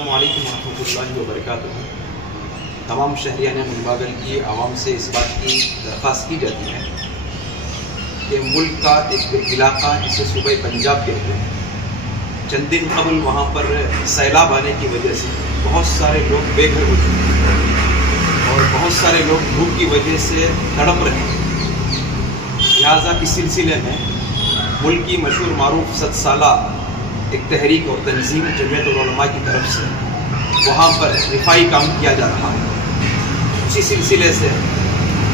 السلام علیکم ورحمۃ اللہ وبرکاتہ۔ تمام شہریان منباگل کی عوام سے اس بات کی درخواست کی جاتی ہے کہ ملک کا ایک علاقہ جسے صوبہ پنجاب کہتے ہیں، چند دن قبل وہاں پر سیلاب آنے کی وجہ سے بہت سارے لوگ بے گھر ہو چکے ہیں اور بہت سارے لوگ بھوک کی وجہ سے تڑپ رہے ہیں۔ لہٰذا اس سلسلے میں ملک کی مشہور معروف 100 سالہ ایک تحریک اور تنظیم جمعیت العلماء کی طرف سے وہاں پر رفائی کام کیا جا رہا ہے۔ اسی سلسلے سے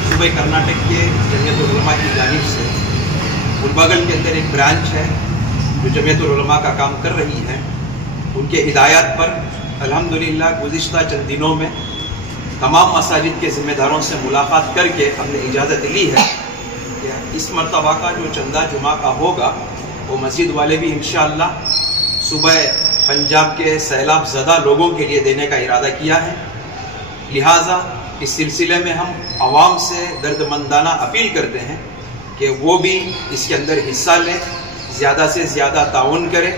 صوبہ کرناٹک کے جمعیت العلماء کی جانب سے منباگل کے اندر ایک برانچ ہے جو جمعیت العلماء کا کام کر رہی ہے۔ ان کے ہدایات پر الحمدللہ گزشتہ چند دنوں میں تمام مساجد کے ذمہ داروں سے ملاقات کر کے ہم نے اجازت لی ہے کہ اس مرتبہ کا جو چندہ جمعہ کا ہوگا وہ مسجد والے بھی انشاءاللہ صوبہ پنجاب کے سیلاب زدہ لوگوں کے لیے دینے کا ارادہ کیا ہے۔ لہٰذا اس سلسلے میں ہم عوام سے دردمندانہ اپیل کرتے ہیں کہ وہ بھی اس کے اندر حصہ لیں، زیادہ سے زیادہ تعاون کریں،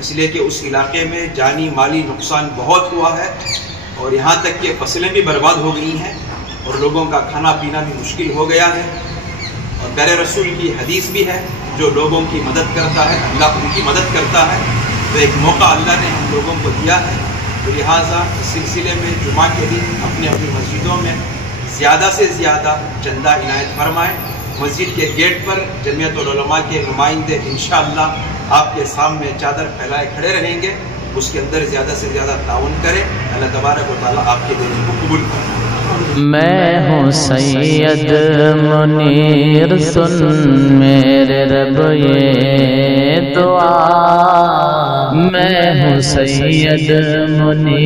اس لیے کہ اس علاقے میں جانی مالی نقصان بہت ہوا ہے اور یہاں تک کہ فصلیں بھی برباد ہو گئی ہیں اور لوگوں کا کھانا پینا بھی مشکل ہو گیا ہے۔ اور پیارے رسول کی حدیث بھی ہے، جو لوگوں کی مدد کرتا ہے اللہ ان کی مدد کرتا ہے۔ تو ایک موقع اللہ نے ہم لوگوں کو دیا ہے، تو لہٰذا اس سلسلے میں جمعہ کے دن اپنی مسجدوں میں زیادہ سے زیادہ چندہ عنایت فرمائیں۔ مسجد کے گیٹ پر جمعیت العلماء کے نمائندے انشاءاللہ آپ کے سامنے چادر پھیلائے کھڑے رہیں گے، اس کے اندر زیادہ سے زیادہ تعاون کریں۔ اللہ تبارک و تعالیٰ آپ کے دینے کو قبول فرمائے۔ میں ہوں سید منیر، سن میرے رب یہ دعا، میں ہوں سید منیر۔